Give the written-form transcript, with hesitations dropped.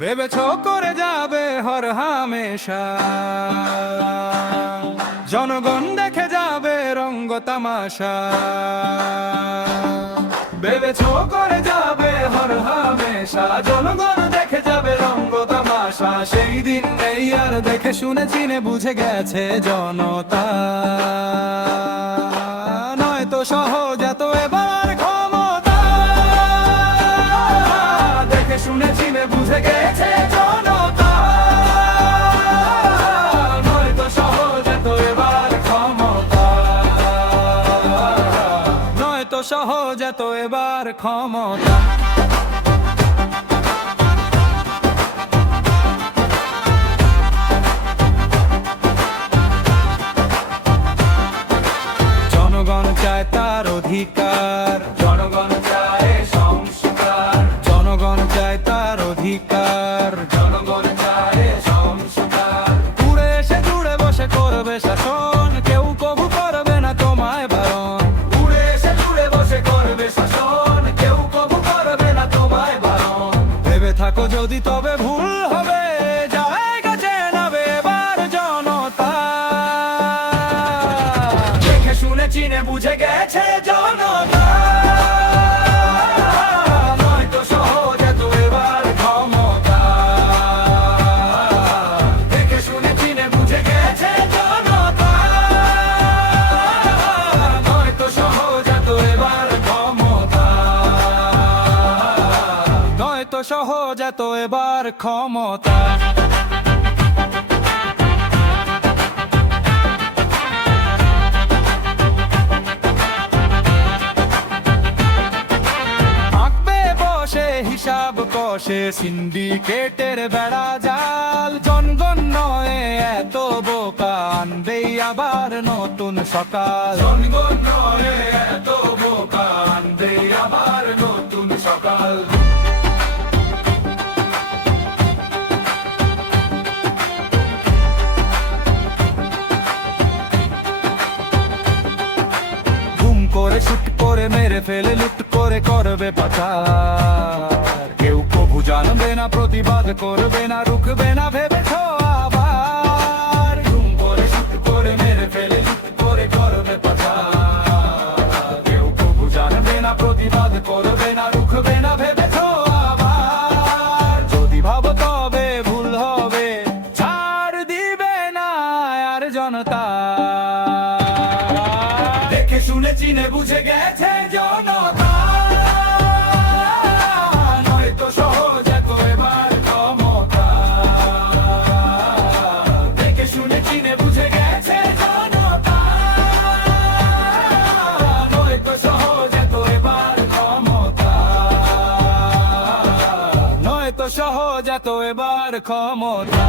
ভেবেছো করে যাবে হর হামেশা, জনগণ দেখে যাবে রঙ্গ তামাশা। ভেবেছো করে যাবে হর হামেশা, জনগণ দেখে যাবে রঙ্গ তামাশা। সেই দিন নেই আর, দেখে শুনে চিনে বুঝে গেছে জনতা। নয়তো সহজ এত এবার ক্ষমতা, দেখে শুনে চিনে বুঝে গেছে জনতা। নয়তো সহজ এত এবার ক্ষমতা, নয়তো সহজ এত এবার ক্ষমতা। জনগণ চায় তার অধিকার, জনগণ চায় সংস্কার। জনগণ চায় তার অধিকার, জনগণ চায় সংস্কার। উড়ে এসে জুড়ে বসে করবে শাসন, কেউ কবু করবে না তোমায় বারণ। উড়ে এসে জুড়ে বসে করবে শাসন, কেউ কবু করবে না তোমায় বারণ। ভেবে থাকো যদি তবে ভুল হবে, জায়গা চেনাবে এবার জনতা। দেখে শুনে চিনে বুঝে গেছে জনতা। নয়তো সহজ এত এবার ক্ষমতা, দেখে শুনে চিনে বুঝে গেছে জনতা। নয়তো সহজ এত এবার ক্ষমতা, নয়তো সহজ এত এবার ক্ষমতা। হিসাব কষে সিন্ডিকেটের বেড়া জাল, জনগণ নয় এত বোকা, আনবেই আবার নতুন সকাল। জনগণ নয় এত বোকা, আনবেই আবার নতুন সকাল। গুম করে শুট করে মেরে ফেলে লুট করে করবে পাচার। কেউ কবু জানবে না, প্রতিবাদ করবে না, রুখবে না ভেবেছ আবার। গুম করে শুট করে মেরে ফেলে লুট করে করবে পাচার। কেউ কবু জানবে না, প্রতিবাদ করবে না, রুখবে না ভেবেছ আবার। যদি ভাবো তবে ভুল হবে, ছাড় দিবে না আর জনতা। দেখে শুনে চিনে বুঝে গেছে জনতা। নয়তো সহজ এত এবার ক্ষমতা, দেখে শুনে চিনে বুঝে গেছে জনতা। নয়তো সহজ এত এবার ক্ষমতা, নয়তো সহজ এত এবার ক্ষমতা।